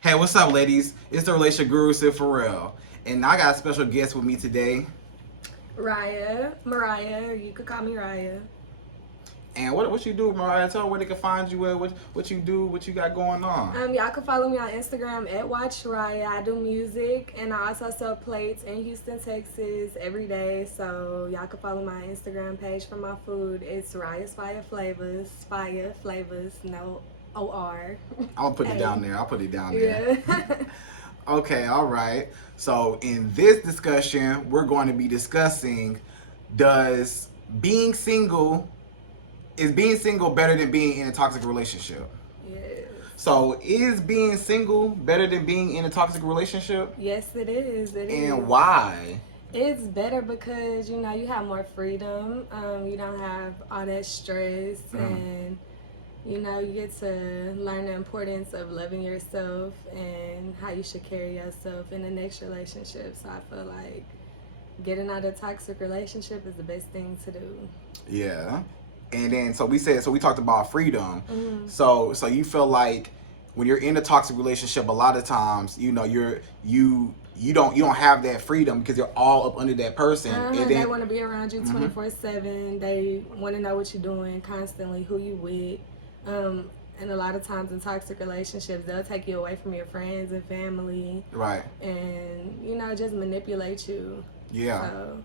Hey, what's up, ladies? It's the Relation Guru, Sid Pharrell. And I got a special guest with me today. Mariah, or you could call me Raya. And what you do, Mariah? Tell her where they can find you at, what you do, what you got going on. Y'all can follow me on Instagram at Watch Raya. I do music and I also sell plates in Houston, Texas every day. So y'all can follow my Instagram page for my food. It's Raya's Fire Flavors, no OR. I'll put it down there. Yeah. Okay, all right. So in this discussion, we're going to be discussing does being single is being single better than being in a toxic relationship? Yes. So is being single better than being in a toxic relationship? Yes, it is. And why? It's better because you have more freedom. You don't have all that stress, and you get to learn the importance of loving yourself and how you should carry yourself in the next relationship. So I feel like getting out of a toxic relationship is the best thing to do. Yeah. And then we talked about freedom. So you feel like when you're in a toxic relationship, a lot of times, you don't have that freedom because you're all up under that person. And then they want to be around you 24/7. They want to know what you're doing constantly, who you with. And a lot of times in toxic relationships, they'll take you away from your friends and family. Right. And, just manipulate you. Yeah. So.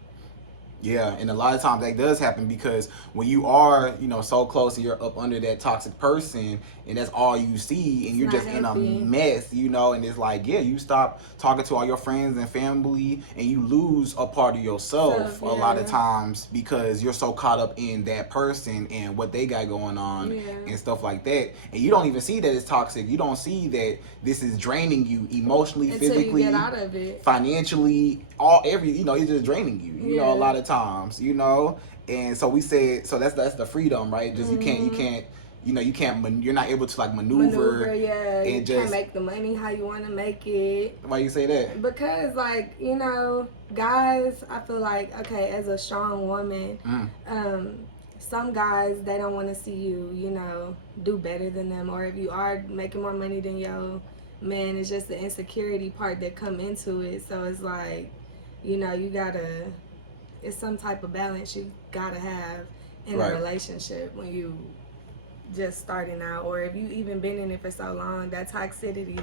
Yeah, and a lot of times that does happen because when you are, so close and you're up under that toxic person and that's all you see and you're just in a mess, and it's like, you stop talking to all your friends and family and you lose a part of yourself a lot of times because you're so caught up in that person and what they got going on and stuff like that. And you don't even see that it's toxic. You don't see that this is draining you emotionally, physically, you get out of it. Financially, it's just draining you, a lot of times, and so we said, so that's the freedom, right? Just you're not able to like maneuver and just can't make the money how you want to make it. Why you say that? Because guys, I feel like, okay, as a strong woman, some guys, they don't want to see you do better than them, or if you are making more money than your man, it's just the insecurity part that come into it. So it's like, it's some type of balance you gotta have in a relationship when you just starting out, or if you even been in it for so long, that toxicity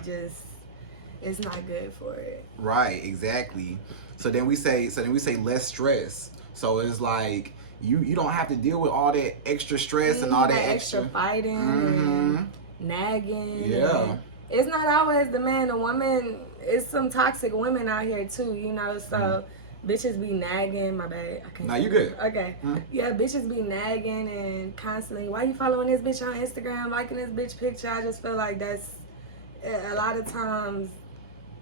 it's not good for it. Right, exactly. So then we say less stress. So it's like you don't have to deal with all that extra stress and all that extra fighting and nagging. Yeah. It's not always the man. The woman, it's some toxic women out here too, so bitches be nagging. My bad. I can't. Nah, you good. Okay. Yeah, bitches be nagging and constantly, why you following this bitch on Instagram, liking this bitch picture? I just feel like that's, a lot of times,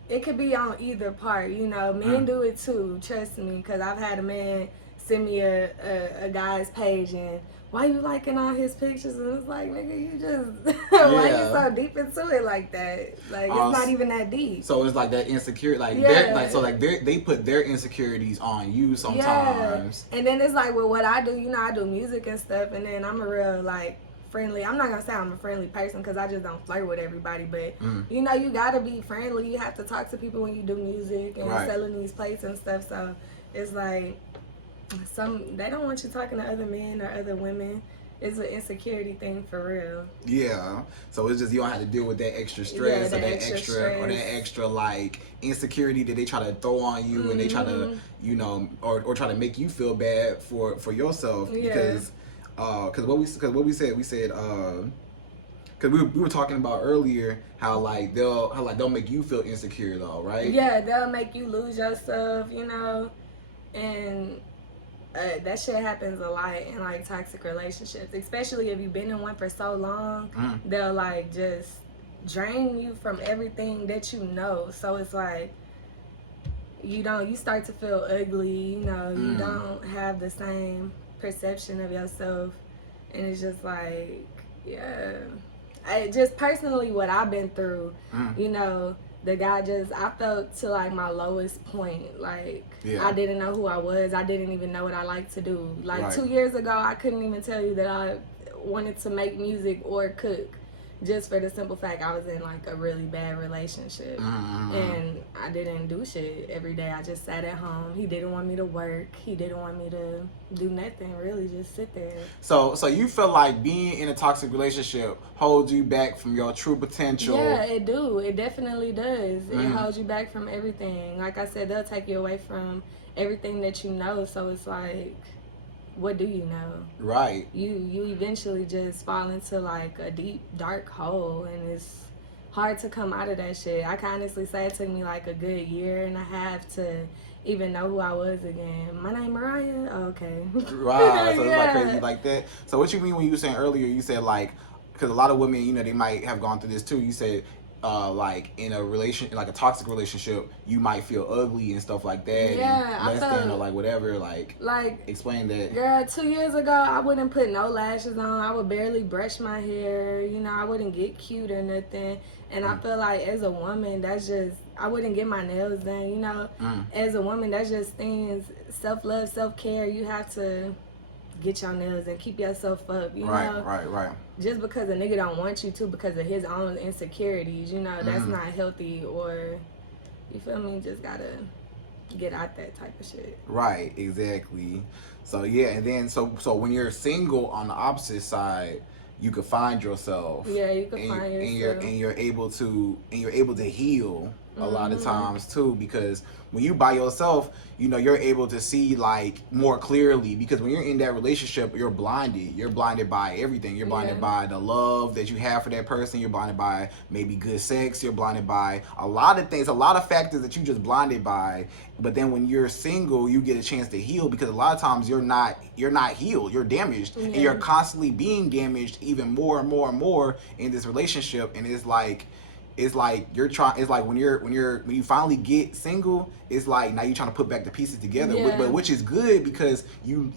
it could be on either part, Men do it too, trust me, because I've had a man send me a guy's page and, why you liking all his pictures? And it's like, nigga, you just, why you so deep into it like that? Like, it's not even that deep. So it's like that insecure, they put their insecurities on you sometimes. Yeah. And then it's like, well, what I do, I do music and stuff, and then I'm a real, friendly, I'm not gonna say I'm a friendly person because I just don't flirt with everybody, but, you gotta be friendly. You have to talk to people when you do music and selling these plates and stuff, so it's like, they don't want you talking to other men or other women. It's an insecurity thing for real. Yeah. So it's just you don't have to deal with that extra stress or that extra like insecurity that they try to throw on you and they try to or try to make you feel bad for yourself because what we said because we were talking about earlier how they'll make you feel insecure though, right? Yeah, they'll make you lose yourself, and that shit happens a lot in toxic relationships, especially if you've been in one for so long. They'll just drain you from everything that you know. So it's like you start to feel ugly. You don't have the same perception of yourself, and it's just like, just personally what I've been through. The guy I felt to my lowest point. I didn't know who I was. I didn't even know what I liked to do. 2 years ago, I couldn't even tell you that I wanted to make music or cook. just for the simple fact I was in like a really bad relationship. And I didn't do shit every day. I just sat at home. He didn't want me to work. He didn't want me to do nothing, really, just sit there. So you feel like being in a toxic relationship holds you back from your true potential? Yeah, it do. It definitely does. It holds you back from everything. Like I said, they'll take you away from everything that you know. So it's like, what do you know? Right. You eventually just fall into like a deep, dark hole, and it's hard to come out of that shit. I can honestly say it took me like a good year and a half to even know who I was again. My name Mariah? Oh, okay. Wow, so Yeah. it's like crazy like that. So what you mean when you were saying earlier, you said like, because a lot of women, you know, they might have gone through this too. You said like in a like a toxic relationship, you might feel ugly and stuff like that. Yeah, and less than or like whatever. Like explain that. Girl, 2 years ago, I wouldn't put no lashes on. I would barely brush my hair. You know, I wouldn't get cute or nothing. And I feel like as a woman, that's just, I wouldn't get my nails done. You know, as a woman, that's just things, self-love, self-care. You have to get your nails and keep yourself up, you know? Right. Just because a nigga don't want you to because of his own insecurities, you know, that's not healthy. Or, you feel me, just gotta get out that type of shit. Right, exactly. So yeah, and then so when you're single on the opposite side, you can find yourself. Yeah, you can find yourself. And you're able to heal a lot of times too, because when you by yourself, you know, you're able to see like more clearly, because when you're in that relationship, you're blinded by everything. You're blinded by the love that you have for that person. You're blinded by maybe good sex. You're blinded by a lot of things, a lot of factors that you just blinded by. But then when you're single, you get a chance to heal, because a lot of times you're not healed. You're damaged, and you're constantly being damaged even more and more and more in this relationship. And it's like you're trying. It's like when you finally get single, it's like now you're trying to put back the pieces together. But which is good, because you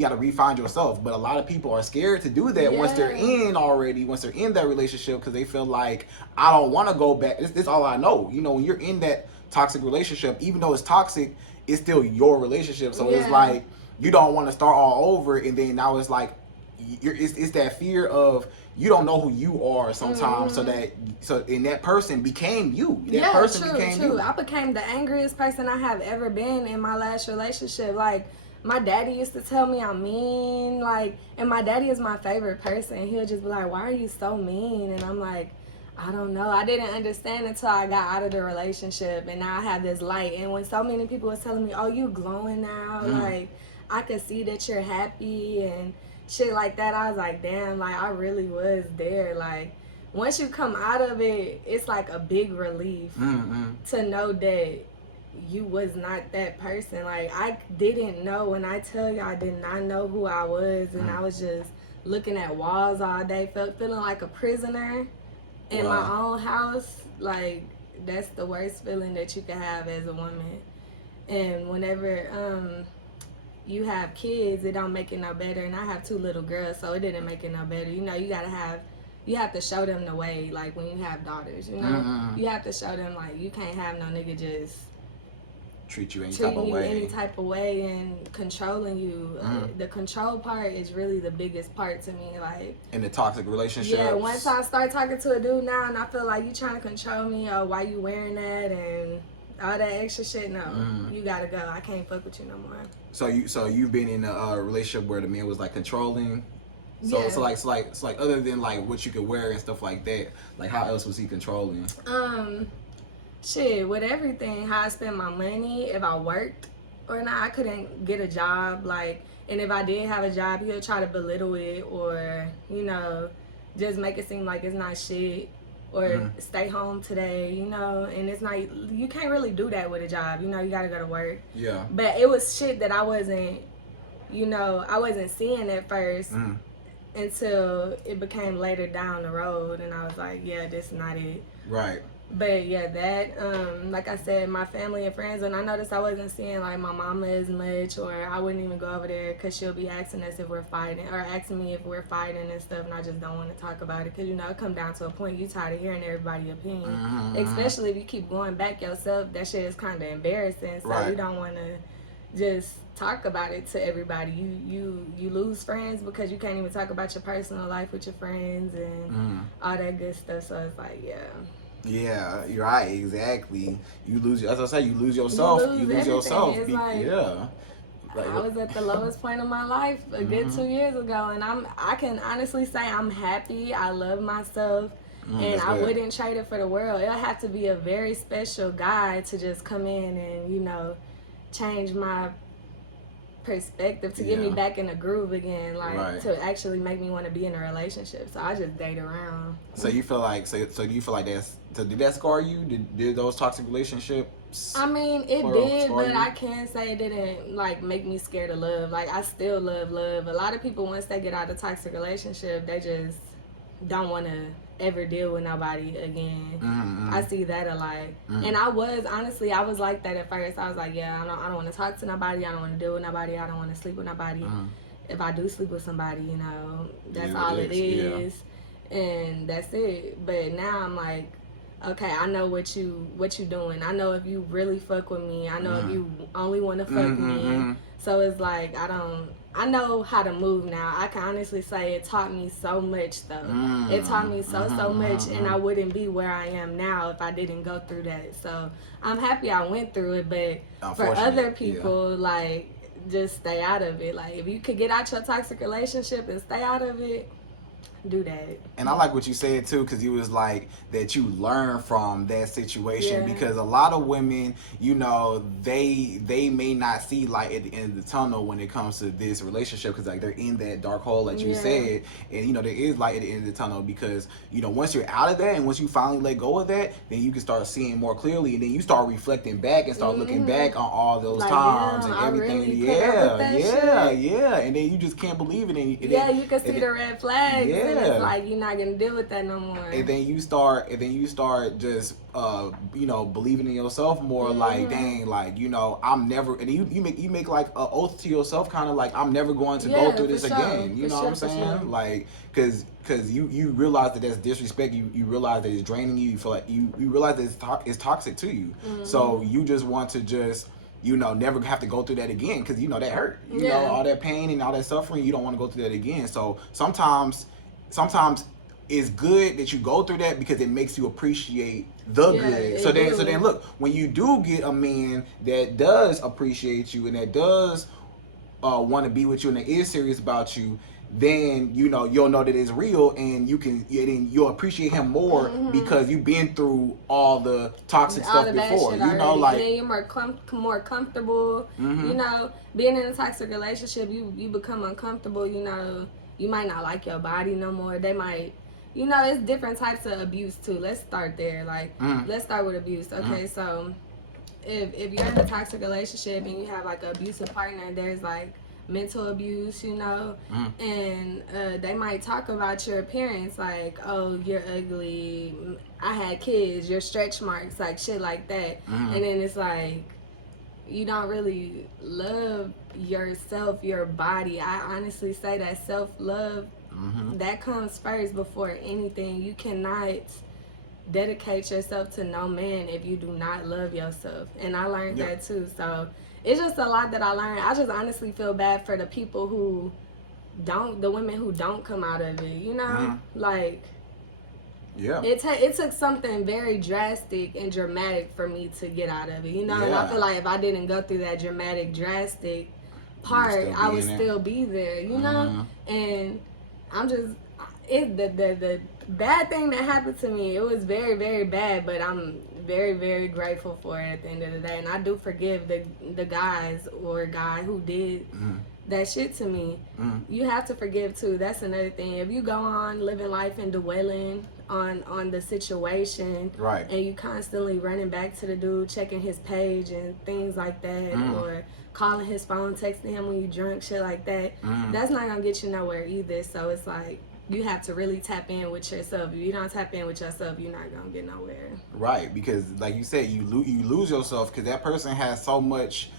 got to re-find yourself. But a lot of people are scared to do that once they're in that relationship, because they feel like, I don't want to go back. This is all I know. You know, when you're in that toxic relationship, even though it's toxic, it's still your relationship. So it's like you don't want to start all over, and then now it's like it's that fear of, you don't know who you are sometimes, so that person became you. That person became you. I became the angriest person I have ever been in my last relationship. Like, my daddy used to tell me I'm mean, like, and my daddy is my favorite person. He'll just be like, why are you so mean? And I'm like, I don't know. I didn't understand until I got out of the relationship, and now I have this light. And when so many people was telling me, oh, you glowing now, like, I could see that you're happy and shit like that, I was like, damn, like, I really was there. Like, once you come out of it, it's like a big relief to know that you was not that person. Like, I didn't know, when I tell you, I did not know who I was, and I was just looking at walls all day, feeling like a prisoner in my own house. Like, that's the worst feeling that you can have as a woman. And whenever you have kids, it don't make it no better. And I have 2 little girls, so it didn't make it no better. You know, you have to show them the way. Like, when you have daughters, you know, you have to show them, like, you can't have no nigga just treat you any type of way and controlling you. The control part is really the biggest part to me. Like, in the toxic relationship. Yeah, once I start talking to a dude now and I feel like you trying to control me, or why you wearing that and all that extra shit, no, you gotta go. I can't fuck with you no more. So you've been in a relationship where the man was like controlling. So like other than like what you could wear and stuff like that, like how else was he controlling? Shit, with everything, how I spend my money, if I worked or not. I couldn't get a job, like, and if I did have a job, he'll try to belittle it, or, you know, just make it seem like it's not shit, or stay home today, you know, and it's not, you can't really do that with a job, you know, you gotta go to work. Yeah. But it was shit that I wasn't seeing at first until it became later down the road, and I was like, yeah, this is not it. Right. But yeah, that, like I said, my family and friends, and I noticed I wasn't seeing like my mama as much, or I wouldn't even go over there because she'll be asking us if we're fighting, or asking me if we're fighting and stuff, and I just don't want to talk about it, because, you know, it come down to a point you tired of hearing everybody's opinion, especially if you keep going back yourself. That shit is kind of embarrassing, so you don't want to, just talk about it to everybody. You lose friends because you can't even talk about your personal life with your friends and all that good stuff. So it's like, yeah, you're right, exactly. You lose, as I say, you lose yourself. You lose yourself. I was at the lowest point of my life a good 2 years ago, and I can honestly say I'm happy. I love myself, and I wouldn't trade it for the world. It'll have to be a very special guy to just come in and, you know, change my perspective, to get me back in the groove again, like to actually make me want to be in a relationship. So I just date around. So you feel like, so do you feel like did that scar you? Did those toxic relationships? I mean, it did, but I can't say it didn't like make me scared of love. Like, I still love love. A lot of people, once they get out of a toxic relationship, they just don't want to ever deal with nobody again. I see that a lot. And I was like that at first. I was like, I don't want to talk to nobody. I don't want to deal with nobody. I don't want to sleep with nobody. If I do sleep with somebody, you know, that's all it is. And that's it. But now I'm like, okay, I know what you doing. I know if you really fuck with me. I know if you only want to fuck me. So it's like, I know how to move now. I can honestly say it taught me so much, though. It taught me so much, and I wouldn't be where I am now if I didn't go through that. So I'm happy I went through it, but for other people, like, just stay out of it. Like, if you could get out your toxic relationship and stay out of it, do that. And I like what you said too, because you was like that you learn from that situation, because a lot of women, you know, they may not see light at the end of the tunnel when it comes to this relationship, because like they're in that dark hole, like you said. And you know, there is light at the end of the tunnel, because you know, once you're out of that and once you finally let go of that, then you can start seeing more clearly, and then you start reflecting back and start looking back on all those like, times and everything. And then you just can't believe it. And you can see the red flags. And it's like, you're not gonna deal with that no more. And then you start just you know, believing in yourself more. Like, dang, like, you know, I'm never, and you make like an oath to yourself, kind of like, I'm never going to go through this again. You know what I'm saying? Like, cause you realize that that's disrespect. You realize that it's draining you. You feel like you realize that it's toxic to you. So you just want to just, you know, never have to go through that again, because you know that hurt. You know, all that pain and all that suffering, you don't want to go through that again. So sometimes it's good that you go through that, because it makes you appreciate the good. So then look, when you do get a man that does appreciate you and that does want to be with you and that is serious about you, then you know, you'll know that it's real, and you'll appreciate him more because you've been through all the toxic stuff before. You know, like, then you're more comfortable. You know, being in a toxic relationship, you become uncomfortable. You know, you might not like your body no more. They might, you know, it's different types of abuse too. Let's start there. Like, let's start with abuse. Okay, so if you're in a toxic relationship and you have like an abusive partner, there's like mental abuse, you know, and they might talk about your appearance, like, oh, you're ugly, I had kids, your stretch marks, like shit like that. And then it's like, you don't really love yourself, your body. I honestly say that self-love, that comes first before anything. You cannot dedicate yourself to no man if you do not love yourself. And I learned that too. So it's just a lot that I learned. I just honestly feel bad for the people who the women who don't come out of it, you know? Like, it took something very drastic and dramatic for me to get out of it, you know? And I feel like if I didn't go through that dramatic, drastic part, I would still be there, you know? And I'm just, the bad thing that happened to me, it was very, very bad, but I'm very, very grateful for it at the end of the day. And I do forgive the guy who did that shit to me. You have to forgive too. That's another thing. If you go on living life and dwelling on the situation, and you constantly running back to the dude, checking his page and things like that, or calling his phone, texting him when you drunk, shit like that, that's not gonna get you nowhere either. So it's like, you have to really tap in with yourself. If you don't tap in with yourself, you're not gonna get nowhere. Right, because like you said, you lose yourself, because that person has so much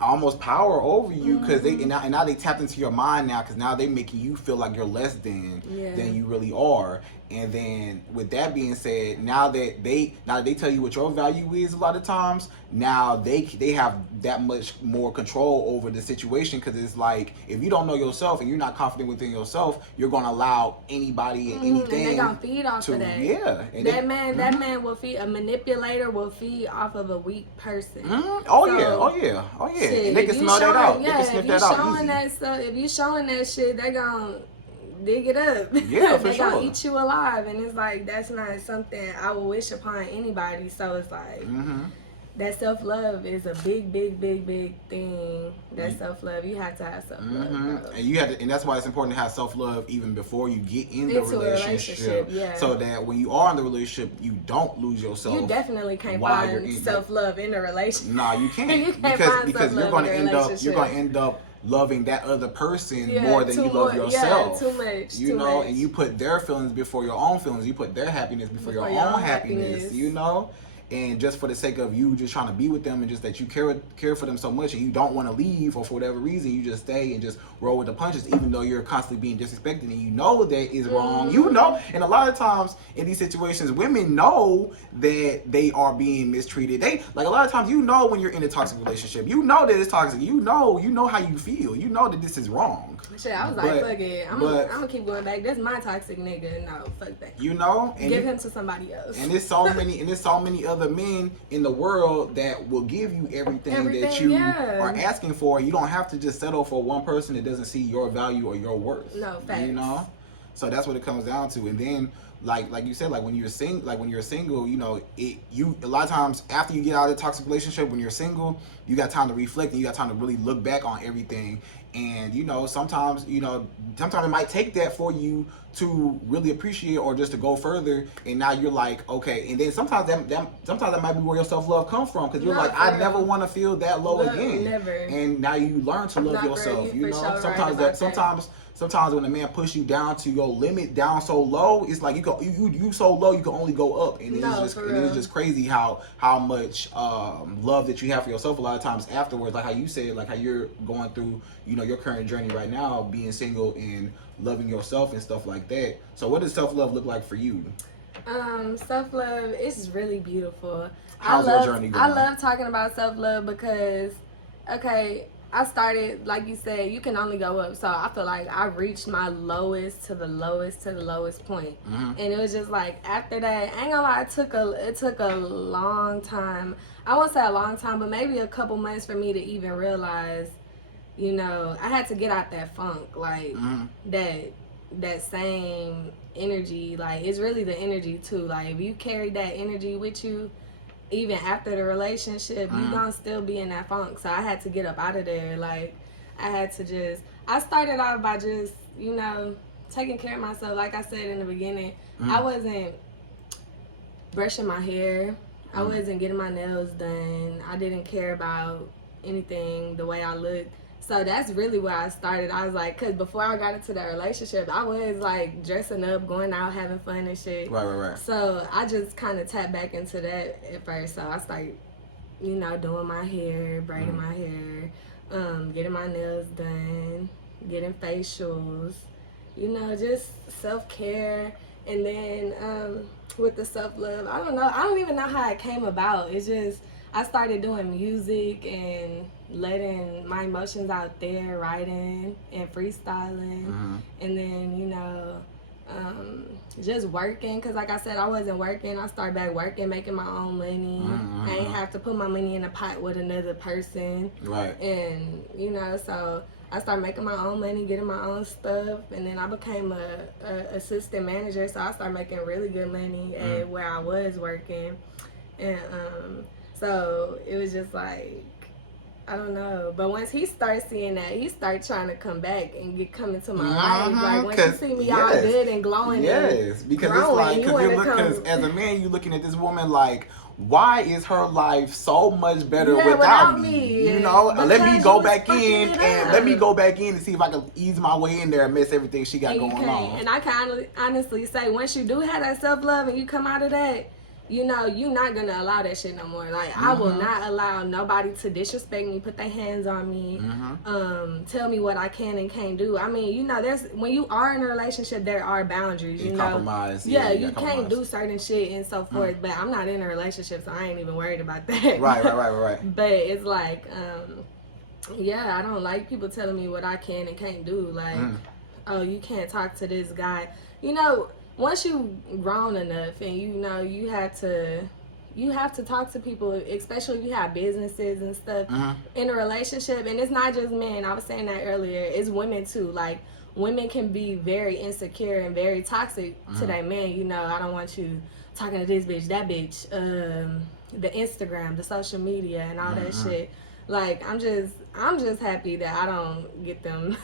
almost power over you, because now they tapped into your mind now, because now they making you feel like you're less than you really are. And then with that being said, now that they tell you what your value is, a lot of times now they have that much more control over the situation, because it's like, if you don't know yourself and you're not confident within yourself, you're gonna allow anybody and anything. And they gonna feed off of that. Yeah. And that man will feed, a manipulator will feed off of a weak person. Oh yeah. Shit, and they can smell that out. Yeah, they can sniff that out easy. That stuff, if you showing that shit, they gonna dig it up. Yeah, for they sure. gonna eat you alive, and it's like, that's not something I would wish upon anybody. So it's like, that self-love is a big thing. That self-love, you have to have self-love, bro. And you have to, and that's why it's important to have self-love even before you get in the relationship. Yeah. So that when you are in the relationship, you don't lose yourself. You definitely can't find self-love in a relationship. No, you can't. You can't find because you're going to end up loving that other person more than you love yourself. Yeah, too much. You know, and you put their feelings before your own feelings. You put their happiness before your own happiness. You know. And just for the sake of you just trying to be with them, and just that you care for them so much, and you don't want to leave, or for whatever reason you just stay and just roll with the punches, even though you're constantly being disrespected and you know that is wrong. You know, and a lot of times in these situations, women know that they are being mistreated. They, like, a lot of times, you know, when you're in a toxic relationship, you know that it's toxic. You know how you feel. You know that this is wrong. Shit, I was like, fuck it. I'm gonna keep going back. That's my toxic nigga. No, fuck that. You know, and give him to somebody else. And there's so many other men in the world that will give you everything that you are asking for. You don't have to just settle for one person that doesn't see your value or your worth. No, facts. You know, so that's what it comes down to. And then, like you said, when you're single, you know, you a lot of times after you get out of the toxic relationship, when you're single, you got time to reflect and you got time to really look back on everything. And you know, sometimes it might take that for you to really appreciate or just to go further. And now you're like, okay. And then sometimes that might be where your self-love comes from, because you're like, I never want to feel that low again. Never. And now you learn to love yourself. You know, sometimes when a man push you down to your limit, down so low, it's like you so low you can only go up, and it's just crazy how much love that you have for yourself a lot of times afterwards. Like how you said, like how you're going through, you know, your current journey right now, being single and loving yourself and stuff like that. So what does self-love look like for you? Self-love is really beautiful. How's your journey going? I love talking about self-love because, okay, I started, like you said, you can only go up. So I feel like I reached my lowest to the lowest point. And it was just like, after that, I ain't gonna lie, it took a long time. I won't say a long time, but maybe a couple months for me to even realize, you know, I had to get out that funk, like that same energy. Like, it's really the energy too. Like, if you carry that energy with you, even after the relationship, you gonna still be in that funk. So I had to get up out of there. Like, I started off by just, you know, taking care of myself. Like I said in the beginning, I wasn't brushing my hair. I wasn't getting my nails done. I didn't care about anything, the way I looked. So that's really where I started. I was like, because before I got into that relationship, I was like dressing up, going out, having fun and shit. Right. So I just kind of tapped back into that at first. So I started, you know, doing my hair, braiding my hair, getting my nails done, getting facials, you know, just self-care. And then with the self-love, I don't even know how it came about. It's just, I started doing music and letting my emotions out there, writing and freestyling. And then, you know, just working, because like I said, I wasn't working. I started back working, making my own money. I ain't have to put my money in a pot with another person. Right. And, you know, so I started making my own money, getting my own stuff, and then I became a assistant manager, so I started making really good money at where I was working. And so it was just like, I don't know. But once he started seeing that, he started trying to come back and come into my life. Like, once you see me all good and glowing, because it's like, because as a man, you looking at this woman like, why is her life so much better without me? You know, let me go back in and see if I can ease my way in there and miss everything she got going on. And I can honestly say, once you do have that self-love and you come out of that, you know, you're not gonna allow that shit no more. Like, I will not allow nobody to disrespect me, put their hands on me, tell me what I can and can't do. I mean, you know, when you are in a relationship, there are boundaries, you know. Compromise. Yeah, you can't do certain shit and so forth, but I'm not in a relationship, so I ain't even worried about that. Right. But it's like, yeah, I don't like people telling me what I can and can't do. Like, oh, you can't talk to this guy. You know, once you grown enough and you know you have to talk to people, especially if you have businesses and stuff in a relationship. And it's not just men. I was saying that earlier. It's women too. Like, women can be very insecure and very toxic to their man. You know, I don't want you talking to this bitch, that bitch, the Instagram, the social media, and all that shit. Like, I'm just happy that I don't get them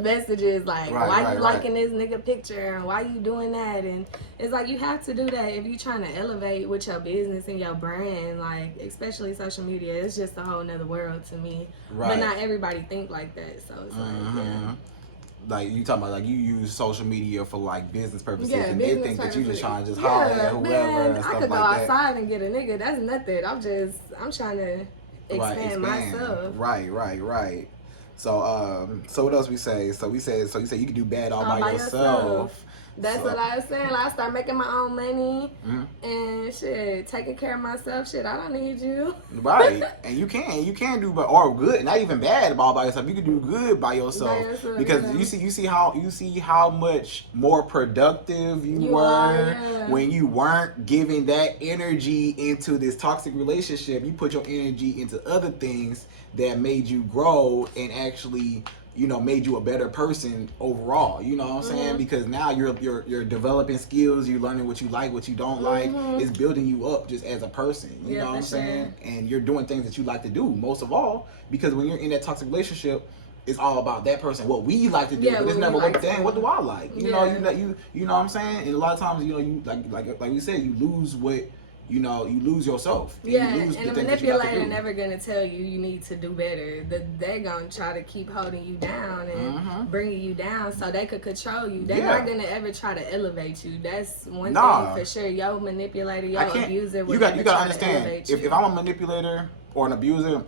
messages like, why you liking this nigga picture and why you doing that? And it's like, you have to do that if you're trying to elevate with your business and your brand. Like, especially social media, it's just a whole nother world to me. But not everybody think like that, so it's like, yeah. Like, you talking about, like, you use social media for, like, business purposes, and business they think purposes. that you just trying to just holler at whoever and stuff like that. I could go outside and get a nigga. That's nothing. I'm trying to expand myself. Right. So what else we say? So you said you can do bad all by yourself. That's what I was saying. Like, I start making my own money and shit, taking care of myself. Shit, I don't need you. Right, and you can do or good, not even bad all by yourself. You can do good by yourself because you see how much more productive you were when you weren't giving that energy into this toxic relationship. You put your energy into other things that made you grow and actually, you know, made you a better person overall. You know what I'm saying? Because now you're developing skills, you're learning what you like, what you don't like. It's building you up just as a person. You know what I'm saying? And you're doing things that you like to do most of all, because when you're in that toxic relationship, it's all about that person, what we like to do. But it's never what do I like? You know, you know what I'm saying? And a lot of times, you know, you like we said, you lose what. You know, you lose yourself. And a manipulator never gonna tell you need to do better. They're gonna try to keep holding you down and bringing you down so they could control you. They're not gonna ever try to elevate you. That's one thing for sure. Your manipulator, your abuser will never try to elevate you. If I'm a manipulator or an abuser,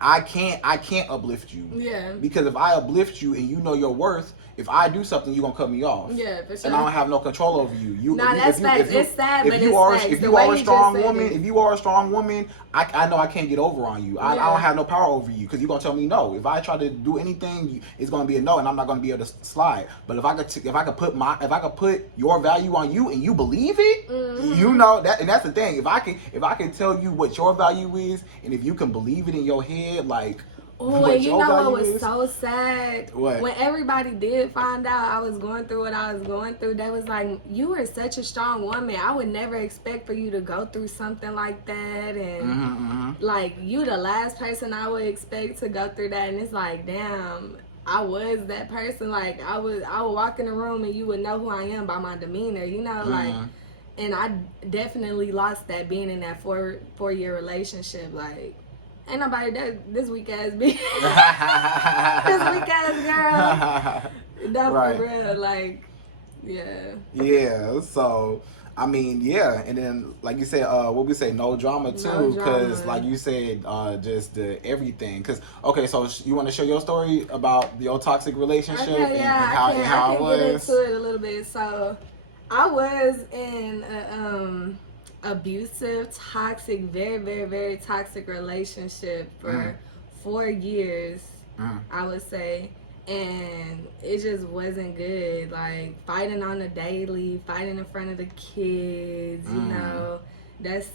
I can't uplift you. Yeah. Because if I uplift you and you know your worth, if I do something, you're gonna cut me off. Yeah, for sure. And I don't have no control over you. That's facts. It's sad, but it's facts. If you are a strong woman, I know I can't get over on you. I don't have no power over you because you're gonna tell me no. If I try to do anything, it's gonna be a no, and I'm not gonna be able to slide. But if I could put your value on you and you believe it, you know that, and that's the thing. If I can tell you what your value is, and if you can believe it in your head, like. Oh, and you know what was so sad? What? When everybody did find out I was going through what I was going through, they was like, you were such a strong woman. I would never expect for you to go through something like that. And like, you the last person I would expect to go through that. And it's like, damn, I was that person. Like, I would walk in the room and you would know who I am by my demeanor, you know, like. And I definitely lost that being in that 4-year relationship, like. Ain't nobody this weak ass bitch. This weak ass girl. No, for real. Like, yeah. Yeah. So, I mean, yeah. And then, like you said, what we say, no drama too, because like you said, just the everything. Because so you want to share your story about your toxic relationship and how it was? Get into it a little bit. So, I was in abusive, toxic, very, very, very toxic relationship for 4 years, I would say. And it just wasn't good. Like, fighting on the daily, fighting in front of the kids, you know. That's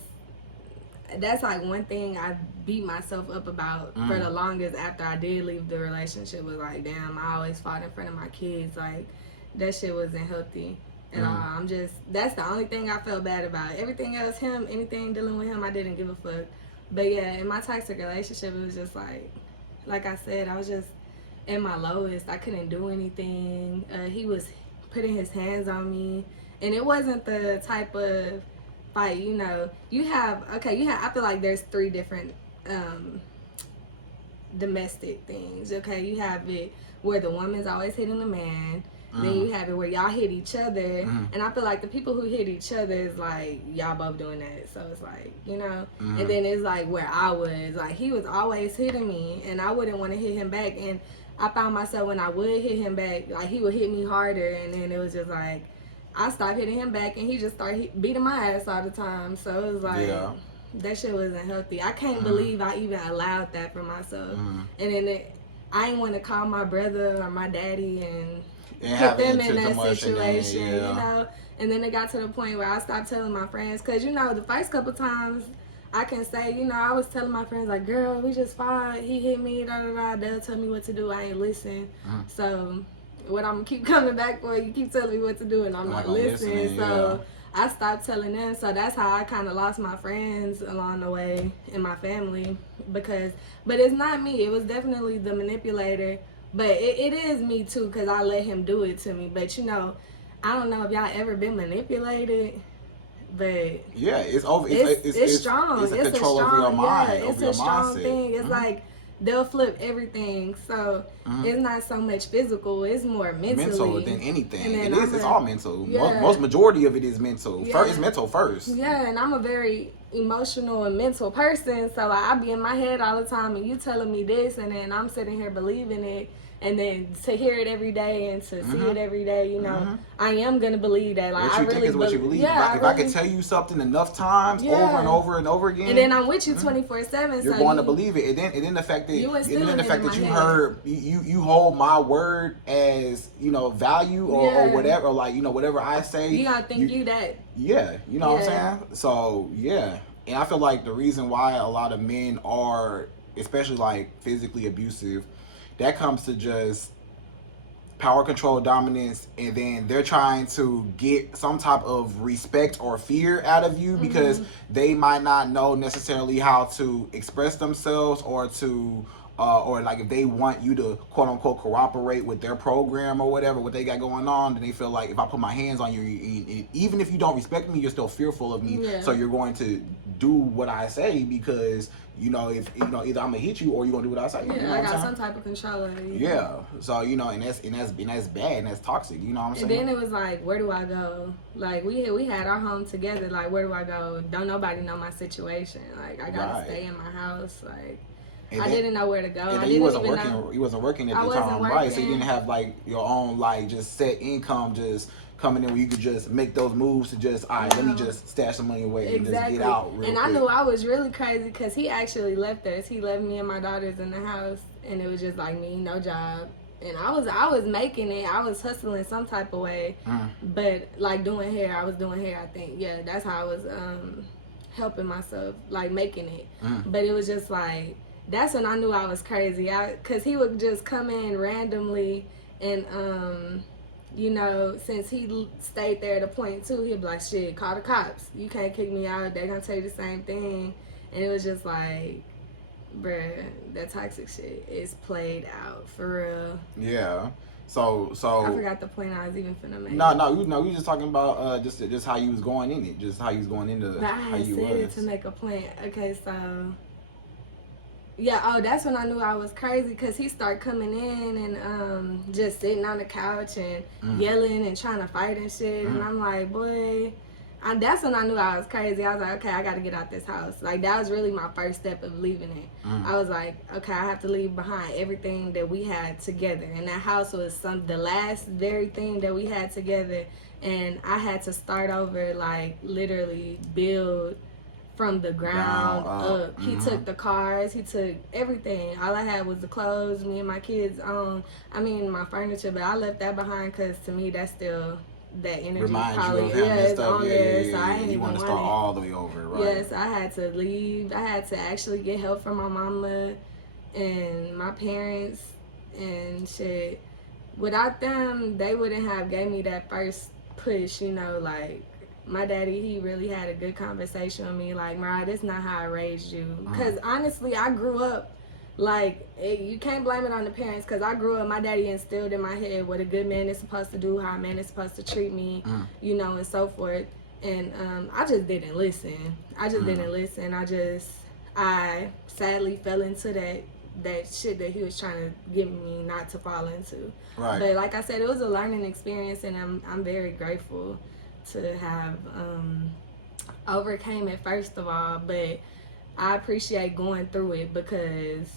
like one thing I beat myself up about for the longest after I did leave the relationship. Was like, damn, I always fought in front of my kids. Like, that shit wasn't healthy. And that's the only thing I felt bad about. Everything else, anything dealing with him, I didn't give a fuck. But yeah, in my toxic relationship, it was just like I said, I was just in my lowest. I couldn't do anything. He was putting his hands on me. And it wasn't the type of fight, you know. I feel like there's 3 different domestic things, okay? You have it where the woman's always hitting the man. Then you have it where y'all hit each other, and I feel like the people who hit each other is like y'all both doing that, so it's like, you know. And then it's like where I was like, he was always hitting me, and I wouldn't want to hit him back, and I found myself when I would hit him back, like he would hit me harder, and then it was just like I stopped hitting him back, and he just started beating my ass all the time. So it was like that shit wasn't healthy. I can't believe I even allowed that for myself, and then I didn't want to call my brother or my daddy and put them in that situation, you know. And then it got to the point where I stopped telling my friends, because, you know, the first couple times I can say, you know, I was telling my friends, like, girl, we just fought, he hit me, da da da, they'll tell me what to do, I ain't listen. So what I'm gonna keep coming back for, you keep telling me what to do and I'm not listening. So I stopped telling them. So that's how I kind of lost my friends along the way in my family, but it's not me, it was definitely the manipulator. But it is me too, because I let him do it to me. But, you know, I don't know if y'all ever been manipulated, but yeah, it's over. It's strong. It's a control over your mind. It's a strong thing. It's like they'll flip everything. So it's not so much physical. It's more mental than anything. And it's all mental. Yeah. Most majority of it is mental. Yeah. It's mental first. Yeah, and I'm a very emotional and mental person. So like, I be in my head all the time, and you telling me this, and then I'm sitting here believing it. And then to hear it every day and to see it every day, you know, I am gonna believe that. Like, what you think is what you believe. Yeah, if I can tell you something enough times, over and over and over again, and then I'm with you 24/7. You're going to believe it. And then the fact that you heard you hold my word as, you know, value or whatever, like, you know, whatever I say, you gotta think you that. Yeah, you know what I'm saying. So yeah, and I feel like the reason why a lot of men are, especially like physically abusive, that comes to just power, control, dominance, and then they're trying to get some type of respect or fear out of you because they might not know necessarily how to express themselves or to or like if they want you to quote unquote cooperate with their program or whatever, what they got going on, then they feel like if I put my hands on you, even if you don't respect me, you're still fearful of me. So you're going to do what I say because, you know, if you know, either I'm gonna hit you or you're gonna do what I say. Yeah, you know I got some type of control over you. Yeah. So, you know, and that's bad and that's toxic, you know what I'm saying? And then it was like, where do I go? Like we had our home together, like where do I go? Don't nobody know my situation. Like I gotta stay in my house. Like I didn't know where to go. And then you wasn't working at the time, right? So you didn't have like your own like just set income just coming in where you could just make those moves to just, all right, let me just stash some money away and just get out real quick. I knew I was really crazy because he actually left us. He left me and my daughters in the house, and it was just like me, no job. And I was making it. I was hustling some type of way, but like doing hair, I was doing hair. I think that's how I was helping myself, like making it. But it was just like that's when I knew I was crazy. Cause he would just come in randomly and you know, since he stayed there at a point too, he'd be like, shit, call the cops. You can't kick me out. They're gonna tell you the same thing. And it was just like, bruh, that toxic shit is played out for real. Yeah. So I forgot the point I was even finna make. No, we just talking about just how you was going in it, just how you was going into but how you was. I had said it to make a point. Okay, so yeah, that's when I knew I was crazy because he started coming in and just sitting on the couch and yelling and trying to fight and shit. And I'm like, boy, that's when I knew I was crazy. I was like, okay, I got to get out this house. Like, that was really my first step of leaving it. I was like, okay, I have to leave behind everything that we had together. And that house was the last very thing that we had together. And I had to start over, like, literally build from the ground up. He took the cars, he took everything. All I had was the clothes, me and my kids my furniture, but I left that behind because to me that's still that energy. Reminds probably you of him and stuff. So I ain't you even want to start all the way over, right? Yes, I had to leave. I had to actually get help from my mama and my parents and shit. Without them, they wouldn't have gave me that first push, you know, like my daddy, he really had a good conversation with me, like, Mariah, that's not how I raised you. Because honestly, I grew up, like, you can't blame it on the parents, because I grew up, my daddy instilled in my head what a good man is supposed to do, how a man is supposed to treat me, you know, and so forth. And I just didn't listen. I sadly fell into that that shit that he was trying to get me not to fall into. Right. But like I said, it was a learning experience, and I'm very grateful to have overcame it, first of all. But I appreciate going through it, because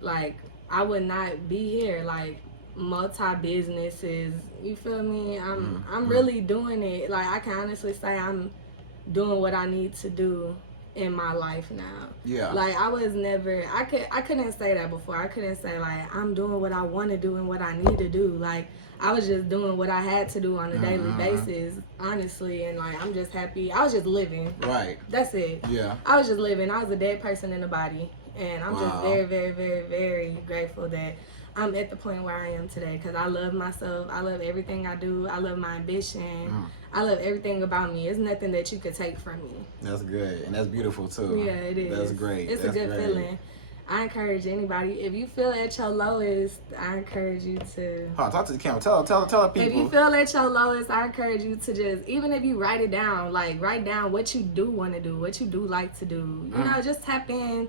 like I would not be here. Like, multi-businesses, you feel me? I'm really doing it. Like, I can honestly say I'm doing what I need to do in my life now. Yeah. Like, I was never, I couldn't say that before. I couldn't say like I'm doing what I want to do and what I need to do. Like, I was just doing what I had to do on a daily basis, honestly, and like I'm just happy. I was just living. Right. That's it. Yeah. I was just living. I was a dead person in the body, and I'm just very, very, very, very grateful that I'm at the point where I am today, because I love myself. I love everything I do. I love my ambition. I love everything about me. It's nothing that you could take from me. That's good, and that's beautiful too. Yeah, it is. That's great. It's that's a good great. feeling. I encourage anybody, if you feel at your lowest, I encourage you to... Talk to the camera. Tell the people. If you feel at your lowest, I encourage you to just, even if you write it down, like write down what you do want to do, what you do like to do. You know, just tap in.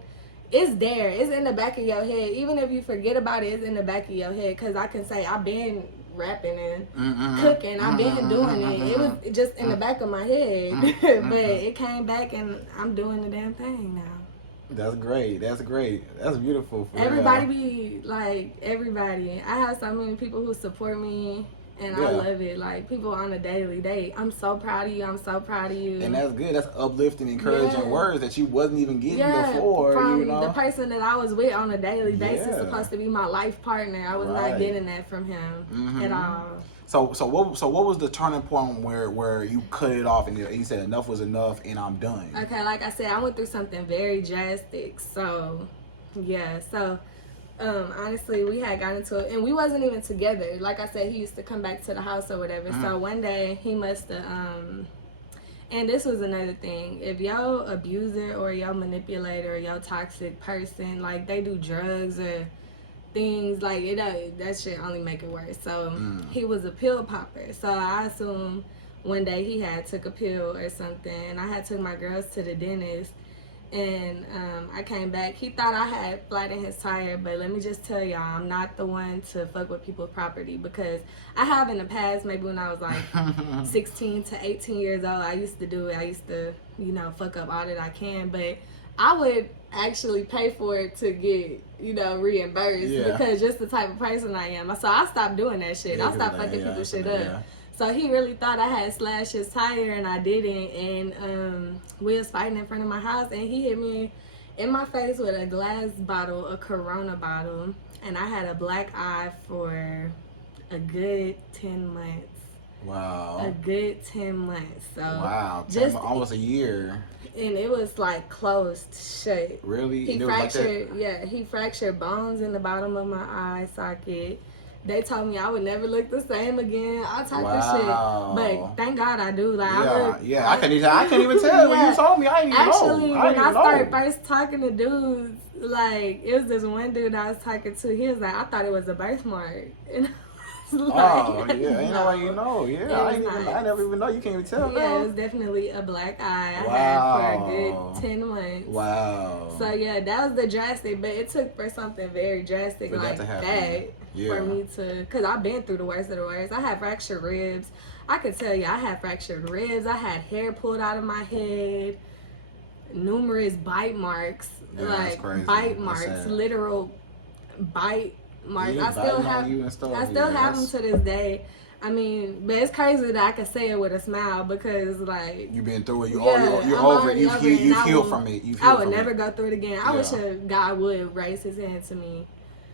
It's there. It's in the back of your head. Even if you forget about it, it's in the back of your head. Because I can say I've been rapping and cooking. I've been doing it. It was just in the back of my head. But it came back, and I'm doing the damn thing now. That's great. That's great. That's beautiful. Everybody be like, everybody. I have so many people who support me, and I love it. Like, people on a daily day. I'm so proud of you. I'm so proud of you. And that's good. That's uplifting, encouraging words that you wasn't even getting before. From you know, the person that I was with on a daily basis, supposed to be my life partner. I was not getting that from him at all. So what was the turning point where you cut it off and you said enough was enough and I'm done? Okay, like I said, I went through something very drastic. So, yeah. So, honestly, we had gotten into it, and we wasn't even together. Like I said, he used to come back to the house or whatever. So one day he must have, and this was another thing. If your abuser or your manipulator or your toxic person, like, they do drugs or things, like, that shit only make it worse. So he was a pill popper. So I assume one day he had took a pill or something, and I had took my girls to the dentist, and I came back. He thought I had flattened his tire, but let me just tell y'all, I'm not the one to fuck with people's property, because I have in the past, maybe when I was like 16 to 18 years old, I used to do it. I used to, you know, fuck up all that I can, but I would actually pay for it to get, you know, reimbursed, because just the type of person I am. So I stopped doing that shit. I stopped fucking people's shit up. Yeah. So he really thought I had slashed his tire, and I didn't. And we was fighting in front of my house, and he hit me in my face with a glass bottle, a Corona bottle, and I had a black eye for a good 10 months. Wow. A good 10 months. So wow, just almost a year. And it was like closed shut. Really? He fractured, he fractured bones in the bottom of my eye socket. They told me I would never look the same again, all type of shit. But thank God I do. Like, I can't even tell. When you told me, I didn't even know. Actually, when I started first talking to dudes, like, it was this one dude I was talking to. He was like, I thought it was a birthmark. And I was like, ain't no way you know. Yeah, I never even know. You can't even tell. Yeah, it was definitely a black eye. I had for a good 10 months. Wow. So yeah, that was the drastic, but it took for something very drastic for like that for me to, because I've been through the worst of the worst. I had fractured ribs. I could tell you, I had fractured ribs. I had hair pulled out of my head. Numerous bite marks, like bite marks, literal bite marks. I still have them to this day. I mean, but it's crazy that I can say it with a smile, because like, you've been through it. You're over it. You've healed from it. I would never go through it again. I wish God would raise his hand to me.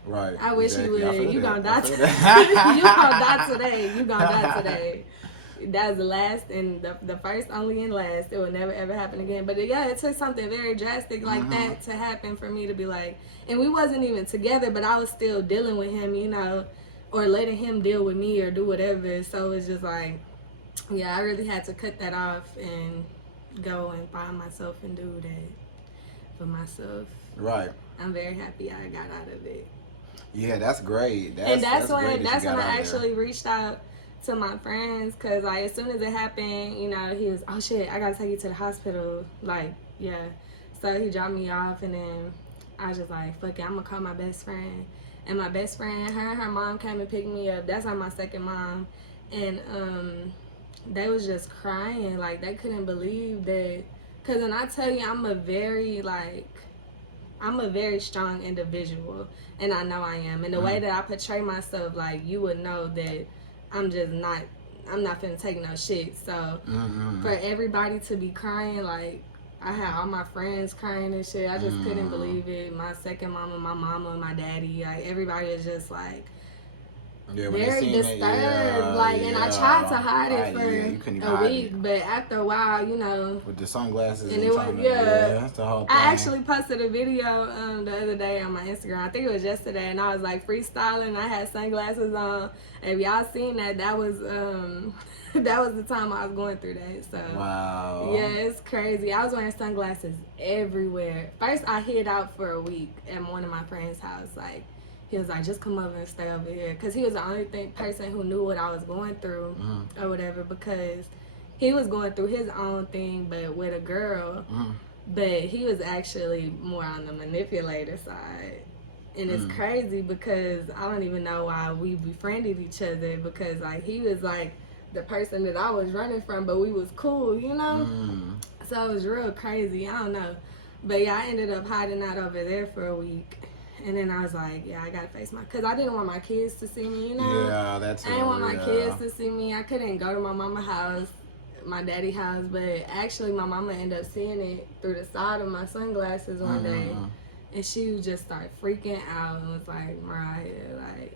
Right. I wish he would. You gonna die today. You gonna die today. You gonna die today. That was the last and the first, only and last. It will never ever happen again. But yeah, it took something very drastic like that to happen for me to be like, and we wasn't even together, but I was still dealing with him, you know, or letting him deal with me or do whatever. So it's just like, yeah, I really had to cut that off and go and find myself and do that for myself. Right. I'm very happy I got out of it. Yeah, that's great. That's when I actually reached out to my friends, because like, as soon as it happened, you know, he was, oh shit, I gotta take you to the hospital. Like, yeah. So he dropped me off, and then I was just like, fuck it, I'm gonna call my best friend. And my best friend, her and her mom came and picked me up. That's like my second mom. And they was just crying. Like, they couldn't believe that. Because when I tell you, I'm a very strong individual. And I know I am. And the way that I portray myself, like, you would know that I'm not finna take no shit. So, for everybody to be crying, like, I had all my friends crying and shit. I just couldn't believe it. My second mama, my mama, my daddy, like, everybody was just like, very disturbed. And I tried to hide it for a week, but after a while, you know, with the sunglasses and it was that's the whole thing. I actually posted a video the other day on my Instagram. I think it was yesterday, and I was like freestyling. I had sunglasses on. If y'all seen that, that was that was the time I was going through that. So wow, yeah, it's crazy. I was wearing sunglasses everywhere. First, I hid out for a week at one of my friends' house. Like, he was like, just come over and stay over here. Because he was the only person who knew what I was going through or whatever. Because he was going through his own thing, but with a girl. But he was actually more on the manipulator side. And it's crazy because I don't even know why we befriended each other. Because, like, he was, like, the person that I was running from, but we was cool, you know? So it was real crazy. I don't know. But, yeah, I ended up hiding out over there for a week. And then I was like, yeah, I gotta face because I didn't want my kids to see me, you know? Yeah, that's I didn't want my kids to see me. I couldn't go to my mama's house, my daddy's house, but actually my mama ended up seeing it through the side of my sunglasses one day. And she just started freaking out and was like, Mariah, like,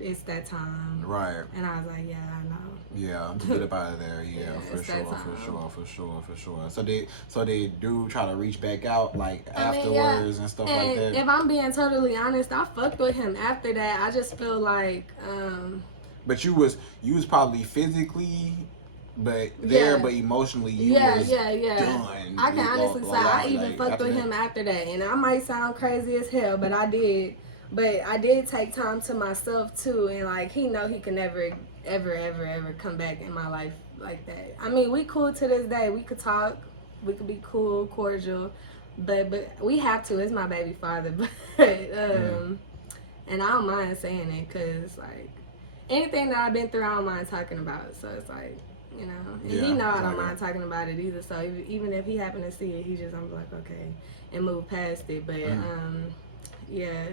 it's that time. Right. And I was like, yeah, I know. Yeah, to get up out of there. Yeah, for sure. So they do try to reach back out, like, afterwards and stuff like that. If I'm being totally honest, I fucked with him after that. I just feel like but you was probably physically but emotionally you was done. I can honestly say I even fucked with him after that. And I might sound crazy as hell, but I did. But I did take time to myself too, and like he know he can never, ever come back in my life like that. I mean, we cool to this day. We could talk, we could be cool, cordial, but we have to. It's my baby father, but and I don't mind saying it because like anything that I've been through, I don't mind talking about. So it's like, you know, and he know I don't mind talking about it either. So even if he happened to see it, I'm like, okay, and move past it. But yeah.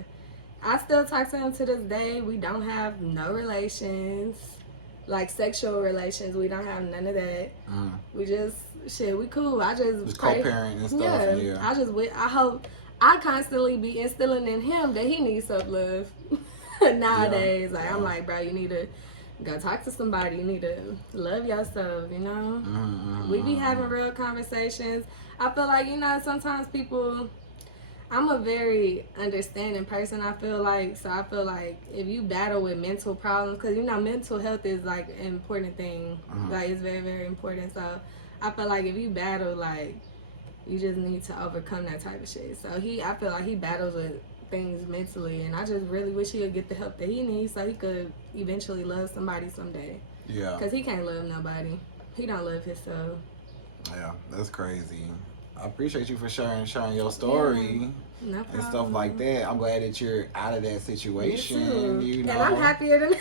I still talk to him to this day. We don't have no relations, like sexual relations. We don't have none of that. We just we cool. I just co-parent and stuff. Yeah. I hope I constantly be instilling in him that he needs self-love nowadays. Like I'm like, bro, you need to go talk to somebody. You need to love yourself. You know. We be having real conversations. I feel like, you know, sometimes people. I'm a very understanding person, I feel like. So I feel like if you battle with mental problems, because, you know, mental health is, like, an important thing. Like, it's very, very important. So I feel like if you battle, like, you just need to overcome that type of shit. So I feel like he battles with things mentally. And I just really wish he would get the help that he needs so he could eventually love somebody someday. Yeah. Because he can't love nobody. He don't love himself. Yeah, that's crazy. I appreciate you for sharing your story and stuff like that. I'm glad that you're out of that situation. You know? And I'm happier than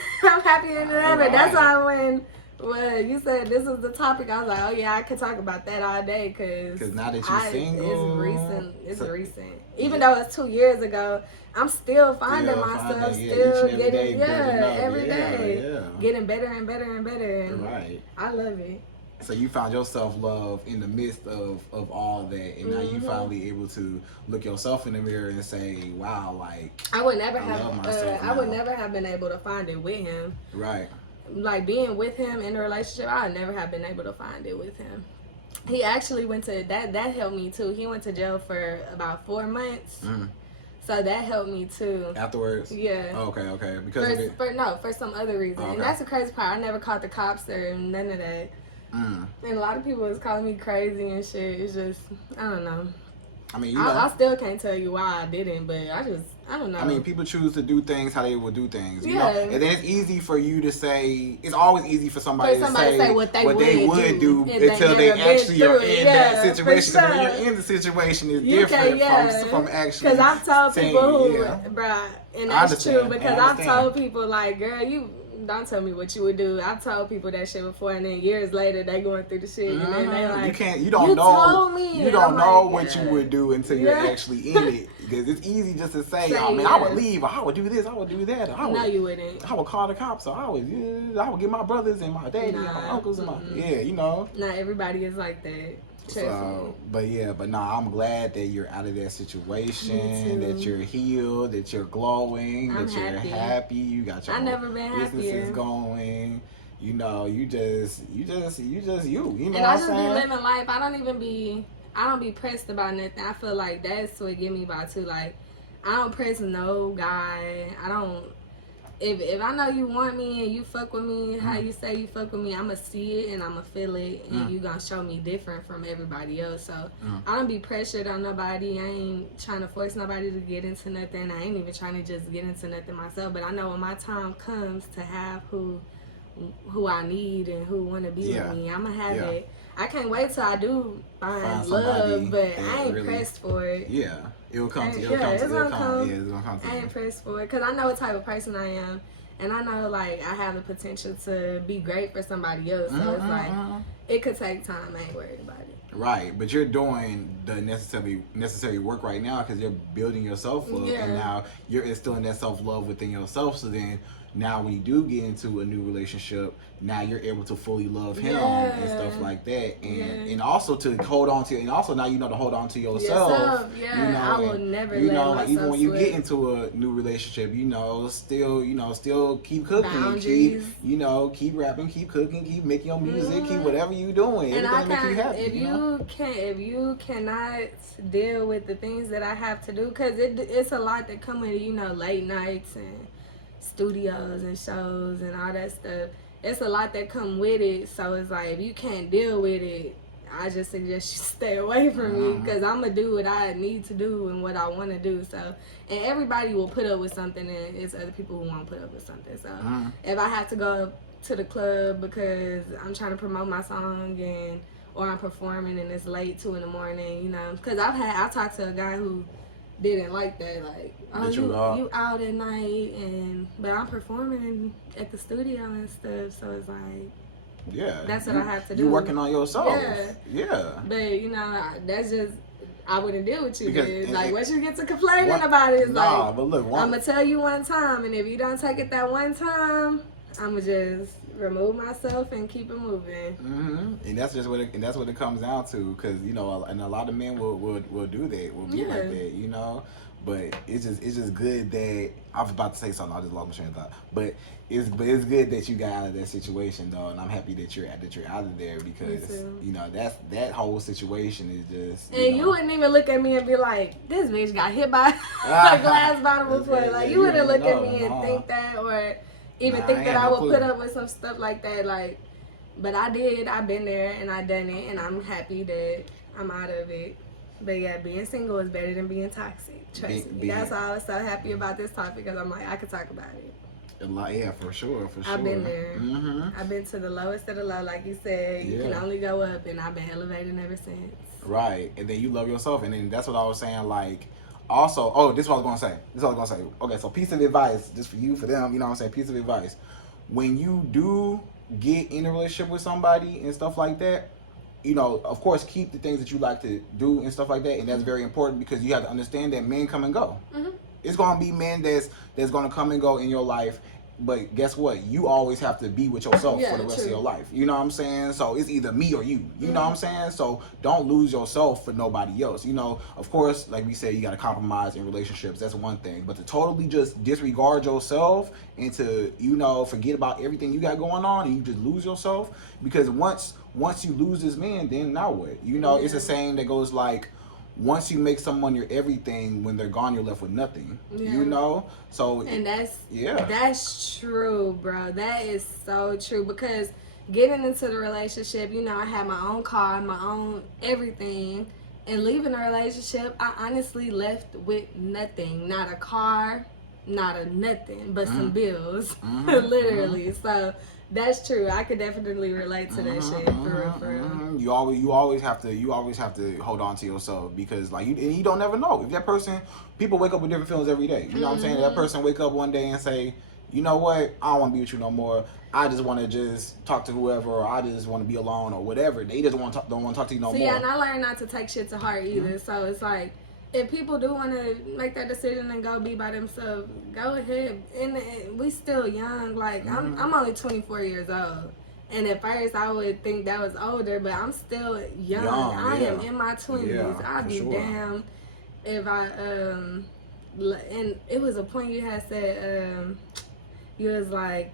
ever. That's why when you said this was the topic, I was like, oh yeah, I could talk about that all day because now that you're single, it's recent. Even though it's 2 years ago, I'm still finding myself, getting every day, getting better and better and better. And I love it. So you found your self-love in the midst of all that, and now you finally able to look yourself in the mirror and say, "Wow, like I would never have been able to find it with him." Right. Like being with him in a relationship, I would never have been able to find it with him. He actually went to that helped me too. He went to jail for about 4 months. So that helped me too. Afterwards? Yeah. Oh, okay. Because of it? For some other reason. And that's the crazy part. I never caught the cops or none of that. And a lot of people was calling me crazy and shit. It's just, I don't know. I mean, you know, I still can't tell you why I didn't, but I don't know. I mean, people choose to do things how they would do things, you Yeah. know? And then it's easy for you to say, it's always easy for somebody to say what they would do until they actually are in that situation. And when you're in the situation, it's different from actually. Because I've told people who, yeah. bruh, and that's true, because I've told people, like, girl, you don't tell me what you would do. I've told people that shit before, and then years later they going through the shit, and then they like, you don't know, told me. You don't know what you would do until you're actually in it. Because it's easy just to say, oh man, I would leave, or I would do this, I would do that. No, you wouldn't. I would call the cops, or I would get my brothers and my daddy and my uncles and my you know. Not everybody is like that. So, but I'm glad that you're out of that situation, that you're healed, that you're glowing, that you're happy. You got your businesses going. You know, you just you. You know and I just be living life. I don't be pressed about nothing. I feel like that's what get me by too. Like, I don't press no guy. I don't. If I know you want me and you fuck with me, how you say you fuck with me, I'ma see it and I'ma feel it, and you gonna show me different from everybody else. So I don't be pressured on nobody. I ain't trying to force nobody to get into nothing. I ain't even trying to just get into nothing myself. But I know when my time comes to have who I need and who wanna be with me, I'ma have it. I can't wait till I do find love, but I ain't pressed for it. Yeah. It'll come to you. It's gonna come to you. I ain't pressed for it because I know what type of person I am, and I know like I have the potential to be great for somebody else. So it's like it could take time. I ain't worried about it. Right, but you're doing the necessary work right now because you're building yourself up, and now you're instilling that self-love within yourself. So then, now when you do get into a new relationship, now you're able to fully love him and stuff like that, and also to hold on to, and also now you know to hold on to yourself. You know, I will never. You know, let even when you slip. get into a new relationship, you know, still keep cooking, boundaries. keep rapping, keep cooking, keep making your music, keep whatever you doing. And I make you happy. If you cannot deal with the things that I have to do, because it's a lot that come with late nights and studios and shows and all that stuff. It's a lot that come with it. So it's like, if you can't deal with it, I just suggest you stay away from me, because I'm gonna do what I need to do and what I want to do. So, and everybody will put up with something, and it's other people who won't put up with something. So if I have to go to the club because I'm trying to promote my song or I'm performing and it's late 2 a.m, because I talked to a guy who didn't like that, like, oh, you out at night, but I'm performing at the studio and stuff, so it's like, that's what I have to do. You're working on yourself. Yeah. But that's just, I wouldn't deal with you. Because once you get to complaining about it, it's but look, I'm gonna tell you one time, and if you don't take it that one time, I'm gonna just remove myself and keep it moving. And that's just what it comes down to, because and a lot of men will do that, will be like that, But it's just good that I was about to say something. I just lost my train of thought. But it's good that you got out of that situation though, and I'm happy that you're out of there, because that whole situation is just. And you wouldn't even look at me and be like, "This bitch got hit by a glass bottle before." Like, you wouldn't look at me and think that, or even think that I would put up with some stuff like that. Like, but I did. I've been there and I done it, and I'm happy that I'm out of it. But yeah, being single is better than being toxic. Trust me. That's why I was so happy about this topic, because I'm like, I could talk about it. Yeah, for sure. I've been there. I've been to the lowest of the low, like you said. You can only go up, and I've been elevating ever since. Right, and then you love yourself, and then that's what I was saying. Like, also, this is what I was gonna say. Okay, so piece of advice, just for you, for them. You know what I'm saying? Piece of advice: when you do get in a relationship with somebody and stuff like that, of course, keep the things that you like to do and stuff like that, and that's very important, because you have to understand that men come and go. It's gonna be men that's gonna come and go in your life, but guess what? You always have to be with yourself for the rest of your life. You know what I'm saying? So it's either me or you. You know what I'm saying? So don't lose yourself for nobody else. Of course, like we said, you gotta compromise in relationships. That's one thing, but to totally just disregard yourself and to forget about everything you got going on, and you just lose yourself, because once you lose this man, then now what? It's a saying that goes like, once you make someone your everything, when they're gone, you're left with nothing. So and that's true, bro. That is so true, because getting into the relationship, I had my own car, my own everything, And leaving a relationship, I honestly left with nothing. Not a car, not a nothing, but some bills. Literally. So that's true. I could definitely relate to that shit for real. You always have to hold on to yourself, because like you don't never know if that person. People wake up with different feelings every day. You know what I'm saying? That person wake up one day and say, you know what, I don't want to be with you no more. I just want to just talk to whoever, or I just want to be alone, or whatever. They just don't want to talk to you no more. Yeah, and I learned not to take shit to heart either. So it's like, if people do want to make that decision and go be by themselves, go ahead. And we still young. Like, I'm only 24 years old. And at first, I would think that was older, but I'm still young. I am in my 20s. Yeah, I'd be damned if I, and it was a point you had said, you was like,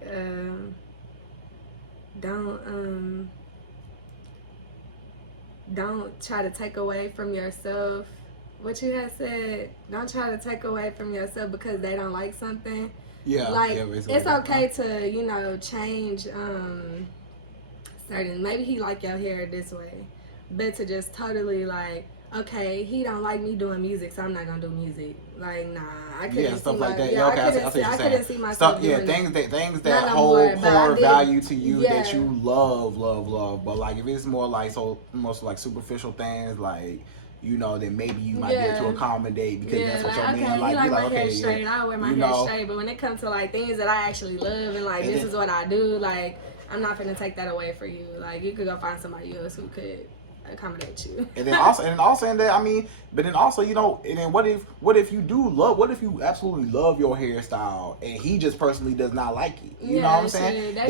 don't try to take away from yourself. What you had said, don't try to take away from yourself because they don't like something. Yeah, like yeah, it's okay to change certain. Maybe he like your hair this way, but to just totally like, okay, he don't like me doing music, so I'm not gonna do music. Like, nah, I couldn't stuff see like that. Yeah, okay, I couldn't see myself doing things that hold core value to you that you love. But like if it's more like most like superficial things, like, then maybe you might be able to accommodate because that's what your man like. He like my okay, hair straight. I wear my hair straight, but when it comes to like things that I actually love and like this is what I do, like I'm not gonna take that away for you. Like you could go find somebody else who could accommodate you. And then also in that, I mean, but then also, and then what if you absolutely love your hairstyle and he just personally does not like it? You know what I'm saying? Then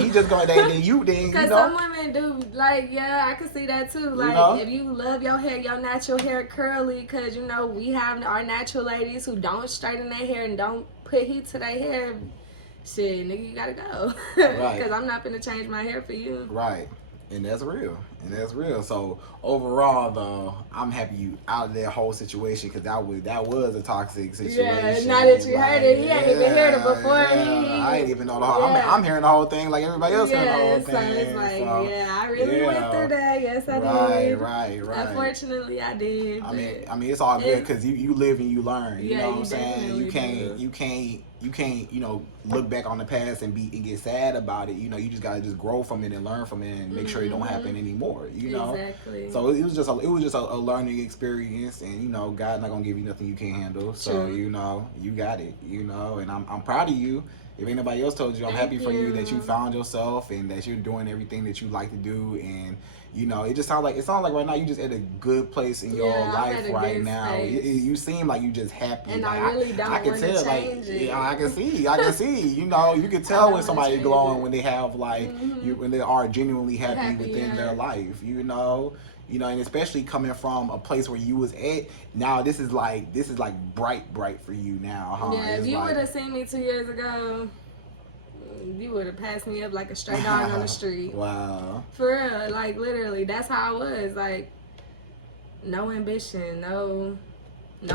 he just going because some women do, like, I can see that too. Like if you love your hair, your natural hair curly, because we have our natural ladies who don't straighten their hair and don't put heat to their hair. Shit, nigga, you gotta go. Right. Because I'm not gonna change my hair for you. Right. And that's real. So overall, though, I'm happy you out of that whole situation, because that was a toxic situation. Yeah, now that you heard it, he ain't even heard it before. I ain't even know the whole. I'm hearing the whole thing like everybody else hearing the whole thing. So it's like, I really went through that. Yes, I did. Right. Unfortunately, I did. I mean, it's all good because you live and you learn. You know what I'm saying? You can't, look back on the past and get sad about it. You just gotta just grow from it and learn from it and make sure it don't happen anymore. Exactly. So it was just a learning experience, and God's not gonna give you nothing you can't handle. So you got it. And I'm proud of you. If anybody else told you, I'm happy for you that you found yourself and that you're doing everything that you like to do. And it sounds like right now you just at a good place in your life right now. You seem like you just happy. And like, I really don't want to change it. I can see. You can tell when somebody's glowing when they have when they are genuinely happy within their life. And especially coming from a place where you was at. Now this is like bright for you now, huh? Yeah, if you would have seen me 2 years ago, you would have passed me up like a stray dog on the street. Wow. For real, like literally, that's how I was. Like, no ambition, no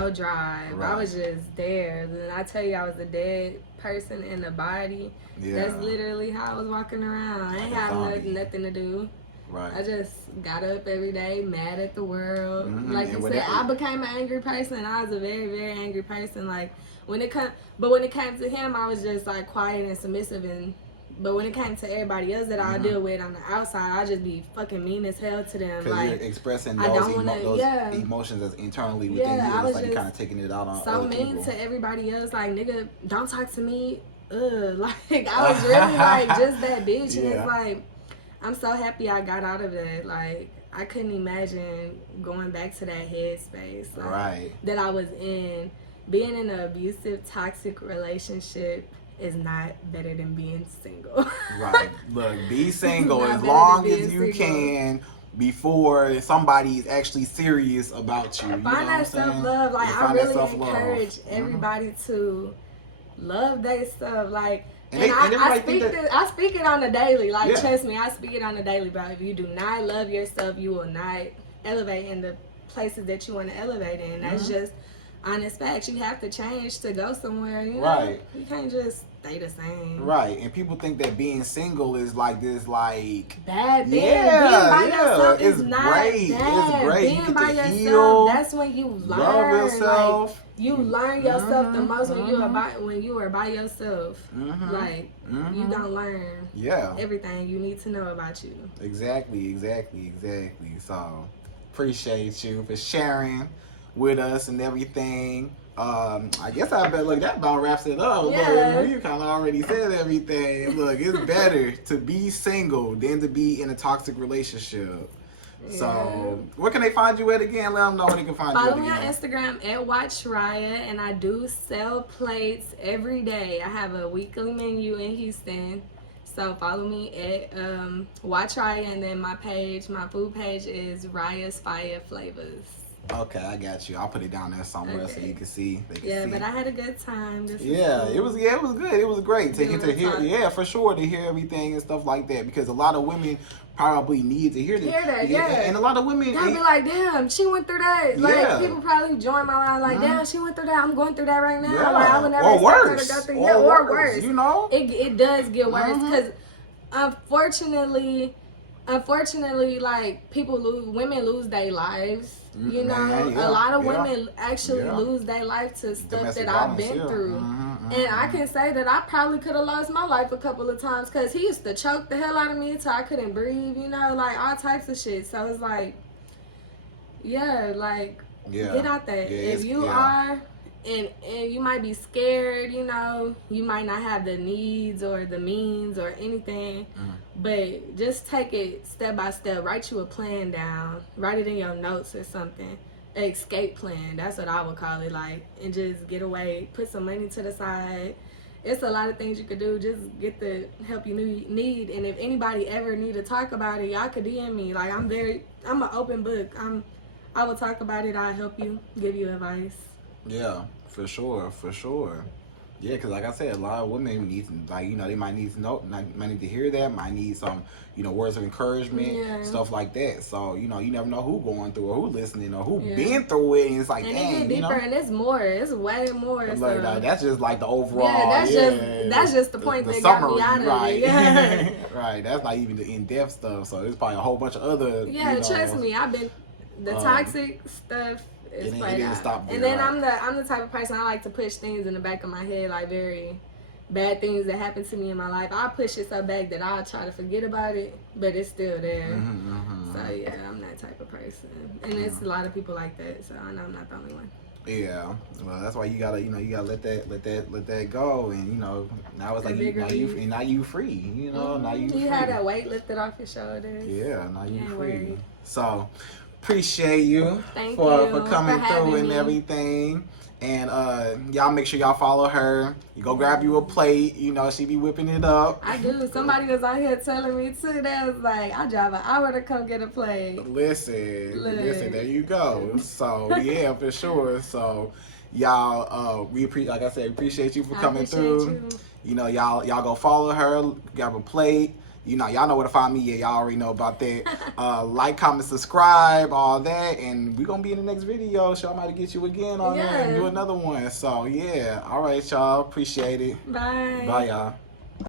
drive. Right. I was just there. And I tell you, I was a dead person in the body. Yeah. That's literally how I was walking around. I ain't have nothing to do. Right. I just got up every day, mad at the world. Like you said, I became an angry person. I was a very, very angry person. Like when it came to him, I was just like quiet and submissive. But when it came to everybody else that I deal with on the outside, I just be fucking mean as hell to them. Because like, you're expressing those emotions that's internally within you. It's like you're kind of taking it out on other people. So mean to everybody else. Like, nigga, don't talk to me. Like I was really like just that bitch. And it's like, I'm so happy I got out of that. Like, I couldn't imagine going back to that headspace that I was in. Being in an abusive, toxic relationship is not better than being single. Right. Look, be single as long as you can before somebody is actually serious about you. Find that self-love. Like, I really encourage everybody to love their stuff. Like, I speak it on the daily. Like, trust me, I speak it on the daily. But if you do not love yourself, you will not elevate in the places that you want to elevate in. That's just honest facts. You have to change to go somewhere, you know? Right. You can't just stay the same. Right. And people think that being single is like this, like, bad thing. yeah, being by yeah, yourself it's is not great. bad. It's great. Being You get by to yourself, heal, that's when you learn. love yourself. Like, you learn yourself the most when you are by yourself. Like, you gonna learn everything you need to know about you. Exactly. So, appreciate you for sharing with us and everything. I guess I better look. That about wraps it up. Yeah. Look, you kind of already said everything. Look, it's better to be single than to be in a toxic relationship. Yeah. So, where can they find you at again? Let them know where they can find you at Follow me on again. Instagram at Watch Raya, and I do sell plates every day. I have a weekly menu in Houston. So follow me at Watch Raya, and then my food page is Raya's Fire Flavors. Okay, I got you. I'll put it down there somewhere so you can see. They can see. But I had a good time. It was good. It was great to get to hear. talk. Yeah, for sure, to hear everything and stuff like that, because a lot of women probably need to hear that. Yeah. And a lot of women They'll be like, damn, she went through that. Like, Yeah. people probably join my line like, damn, she went through that. I'm going through that right now. Yeah. Like, I would never Or expect her worse. to go through. Or Yeah, or worse, worse. you know? It does get worse because unfortunately, like, women lose their lives. You know, Man, a lot of women actually Yeah. lose their life to stuff Domestic that I've violence, been yeah. through. And I can say that I probably could have lost my life a couple of times because he used to choke the hell out of me until I couldn't breathe, you know, like all types of shit. So it's like, get out there. If you are, and you might be scared, you know, you might not have the needs or the means or anything, but just take it step by step. Write you a plan down. Write it in your notes or something. An escape plan. That's what I would call it. Like, and just get away. Put some money to the side. It's a lot of things you could do. Just get the help you need. And if anybody ever need to talk about it, y'all could DM me. Like, I'm an open book. I will talk about it. I'll help you, give you advice. Yeah, for sure. Yeah, because like I said, a lot of women need, like, you know, they might need to know, might need to hear that, might need some, you know, words of encouragement, stuff like that. So, you know, you never know who going through or who listening or who been through it, and it's like, and dang, it get deeper, you know? and it's more. It's way more. Like, So. that's just like the overall. That's just the point that summary, got me out of right? it. Yeah. Right. That's not even the in-depth stuff. So there's probably a whole bunch of other. Yeah, you know, trust me, I've been the toxic stuff. Is it played didn't out. stop there, And then right? I'm the type of person, I like to push things in the back of my head, like very bad things that happened to me in my life. I push it so back that I'll try to forget about it, but it's still there. So yeah, I'm that type of person, and there's a lot of people like that. So I know I'm not the only one. Yeah, well, that's why you gotta let that go, and you know, now it's like now you free, you know, now you free. You had that weight lifted off your shoulders. Yeah, now you free. Worry. So appreciate you Thank for you coming for through having and me. everything. And y'all make sure y'all follow her. You go grab you a plate. You know, she be whipping it up. I do. Somebody was out here telling me too. That was like, I drive an hour to come get a plate. Listen, there you go. So yeah, for sure. So y'all, like I said, appreciate you for coming through. You know, y'all go follow her, grab a plate. You know, y'all know where to find me. Yeah, y'all already know about that. Like, comment, subscribe, all that. And we're going to be in the next video. So I might get you again on there and do another one. So, yeah. All right, y'all. Appreciate it. Bye. Bye, y'all.